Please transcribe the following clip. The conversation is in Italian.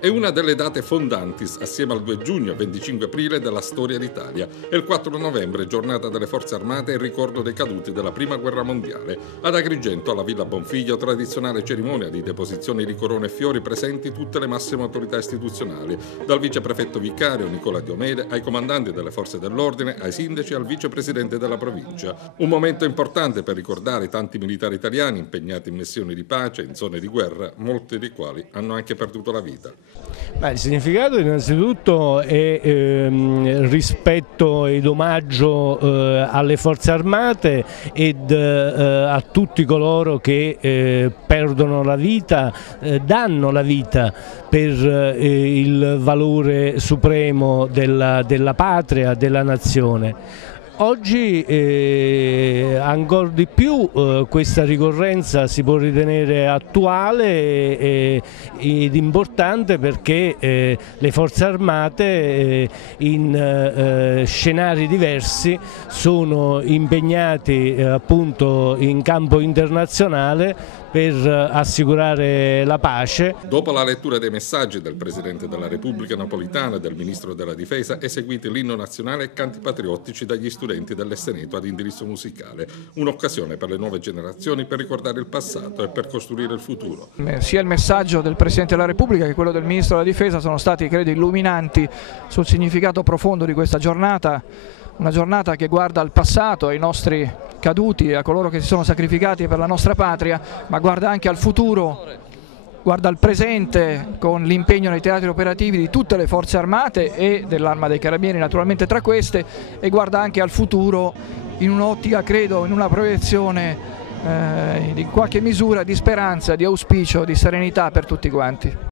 È una delle date fondanti, assieme al 2 giugno e 25 aprile, della storia d'Italia, e il 4 novembre, giornata delle Forze Armate e il ricordo dei caduti della Prima Guerra Mondiale. Ad Agrigento, alla Villa Bonfiglio, tradizionale cerimonia di deposizione di corone e fiori, presenti tutte le massime autorità istituzionali, dal viceprefetto vicario Nicola Diomede ai comandanti delle forze dell'ordine, ai sindaci e al vicepresidente della provincia. Un momento importante per ricordare i tanti militari italiani impegnati in missioni di pace, in zone di guerra, molti dei quali hanno anche perduto la vita. Il significato innanzitutto è rispetto ed omaggio alle forze armate ed a tutti coloro che perdono la vita, danno la vita per il valore supremo della patria, della nazione. Oggi ancora di più questa ricorrenza si può ritenere attuale ed importante perché le forze armate in scenari diversi sono impegnati appunto in campo internazionale per assicurare la pace. Dopo la lettura dei messaggi del Presidente della Repubblica Napolitano e del Ministro della Difesa, è seguito l'inno nazionale e canti patriottici dagli studenti dell'Esteneto ad indirizzo musicale, un'occasione per le nuove generazioni per ricordare il passato e per costruire il futuro. Sia il messaggio del Presidente della Repubblica che quello del Ministro della Difesa sono stati, credo, illuminanti sul significato profondo di questa giornata, una giornata che guarda al passato, ai nostri caduti, a coloro che si sono sacrificati per la nostra patria, ma guarda anche al futuro, guarda al presente con l'impegno nei teatri operativi di tutte le forze armate e dell'Arma dei Carabinieri naturalmente tra queste, e guarda anche al futuro in un'ottica, credo, in una proiezione in qualche misura di speranza, di auspicio, di serenità per tutti quanti.